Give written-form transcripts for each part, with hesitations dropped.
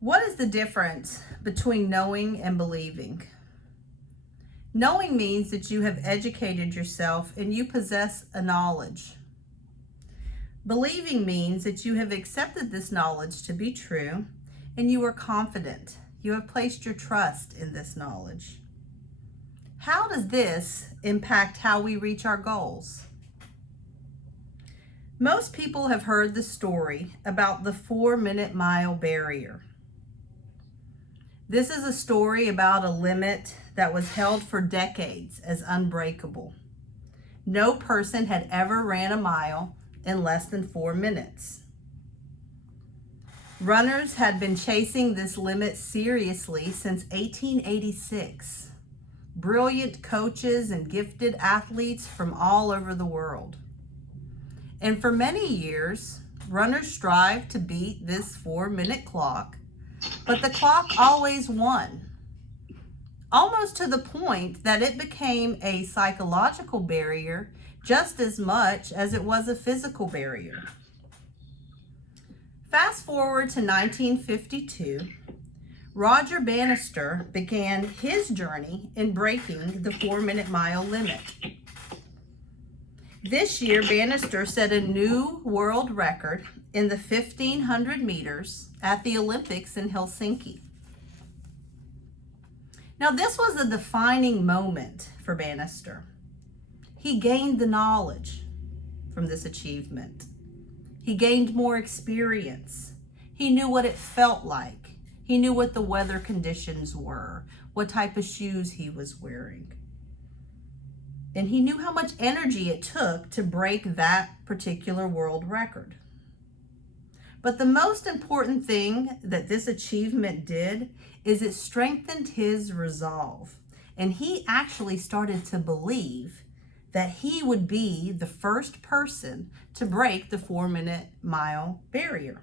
What is the difference between knowing and believing? Knowing means that you have educated yourself and you possess a knowledge. Believing means that you have accepted this knowledge to be true and you are confident. You have placed your trust in this knowledge. How does this impact how we reach our goals? Most people have heard the story about the 4-minute mile barrier. This is a story about a limit that was held for decades as unbreakable. No person had ever ran a mile in less than 4 minutes. Runners had been chasing this limit seriously since 1886. Brilliant coaches and gifted athletes from all over the world. And for many years, runners strived to beat this 4-minute clock, but the clock always won, almost to the point that it became a psychological barrier just as much as it was a physical barrier. Fast forward to 1952, Roger Bannister began his journey in breaking the 4-minute mile limit. This year, Bannister set a new world record in the 1,500 meters at the Olympics in Helsinki. Now, this was a defining moment for Bannister. He gained the knowledge from this achievement. He gained more experience. He knew what it felt like. He knew what the weather conditions were, what type of shoes he was wearing. And he knew how much energy it took to break that particular world record. But the most important thing that this achievement did is it strengthened his resolve. And he actually started to believe that he would be the first person to break the 4-minute mile barrier.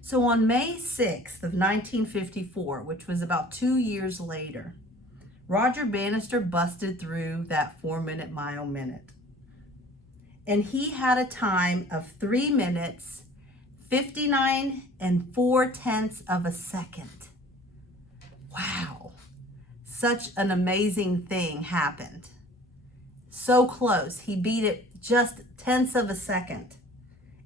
So on May 6th of 1954, which was about 2 years later, Roger Bannister busted through that 4-minute mile minute. And he had a time of 3 minutes, 59 4/10 of a second. Wow. Such an amazing thing happened. So close. He beat it just tenths of a second.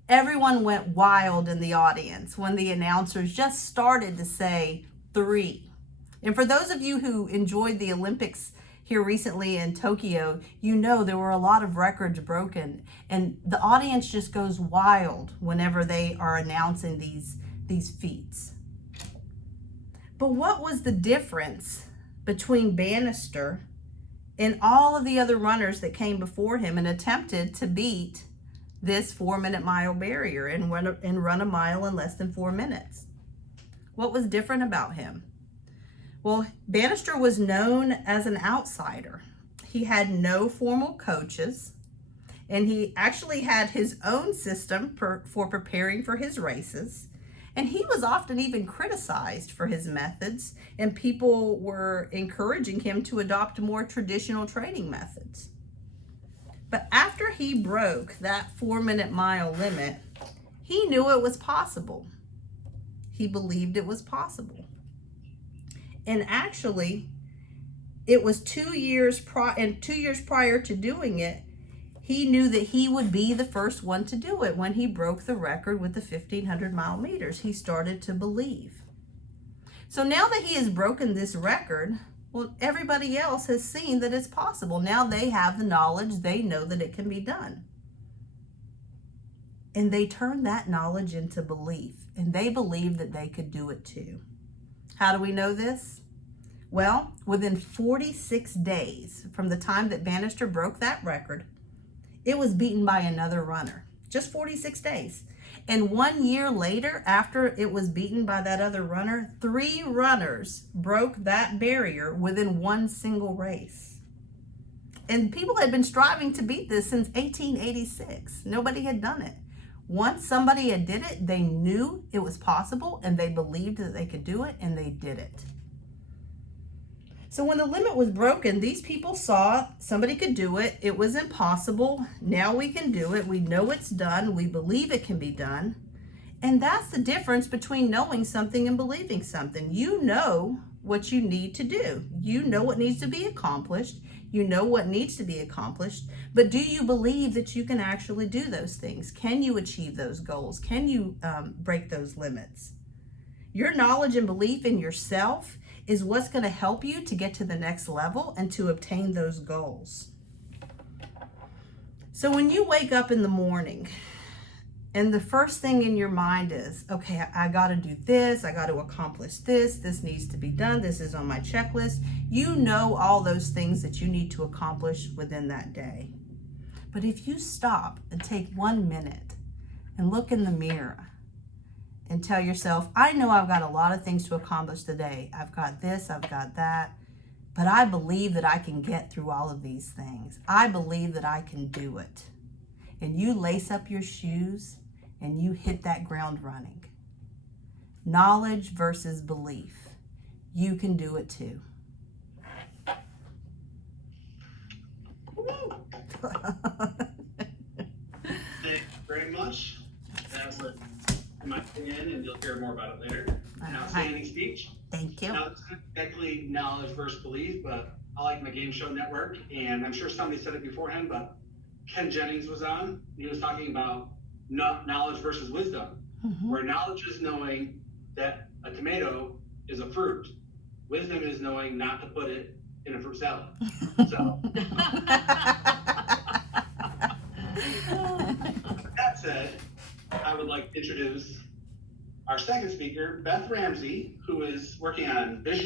Everyone went wild in the audience when the announcers just started to say 3. And for those of you who enjoyed the Olympics here recently in Tokyo, you know there were a lot of records broken, and the audience just goes wild whenever they are announcing these feats. But what was the difference between Bannister and all of the other runners that came before him and attempted to beat this 4-minute mile barrier and run a mile in less than 4 minutes? What was different about him? Well, Bannister was known as an outsider. He had no formal coaches, and he actually had his own system for preparing for his races. And he was often even criticized for his methods, and people were encouraging him to adopt more traditional training methods. But after he broke that 4-minute mile limit, he knew it was possible. He believed it was possible. And actually, it was 2 years prior to doing it, he knew that he would be the first one to do it. When he broke the record with the 1,500 mile meters, he started to believe. So now that he has broken this record, well, everybody else has seen that it's possible. Now they have the knowledge. They know that it can be done. And they turned that knowledge into belief, and they believed that they could do it too. How do we know this? Well, within 46 days from the time that Bannister broke that record, it was beaten by another runner. Just 46 days. And 1 year later, after it was beaten by that other runner, 3 runners broke that barrier within one single race. And people had been striving to beat this since 1886. Nobody had done it. Once somebody had did it, they knew it was possible, and they believed that they could do it, and they did it. So when the limit was broken, these people saw somebody could do it. It was impossible. Now we can do it. We know it's done. We believe it can be done. And that's the difference between knowing something and believing something. You know what you need to do. You know what needs to be accomplished. You know what needs to be accomplished. But do you believe that you can actually do those things? Can you achieve those goals? Can you break those limits? Your knowledge and belief in yourself is what's going to help you to get to the next level and to obtain those goals. So when you wake up in the morning, and the first thing in your mind is, okay, I got to do this. I got to accomplish this. This needs to be done. This is on my checklist. You know all those things that you need to accomplish within that day. But if you stop and take 1 minute and look in the mirror and tell yourself, I know I've got a lot of things to accomplish today. I've got this, I've got that. But I believe that I can get through all of these things. I believe that I can do it. And you lace up your shoes and you hit that ground running. Knowledge versus belief. You can do it too. Thank you very much. That was my opinion, and you'll hear more about it later. An outstanding speech. Thank you. Now, it's not exactly knowledge versus belief, but I like my game show network, and I'm sure somebody said it beforehand, but Ken Jennings was on. He was talking about knowledge versus wisdom, where knowledge is knowing that a tomato is a fruit. Wisdom is knowing not to put it in a fruit salad. So, with that said, I would like to introduce our second speaker, Beth Ramsey, who is working on vision.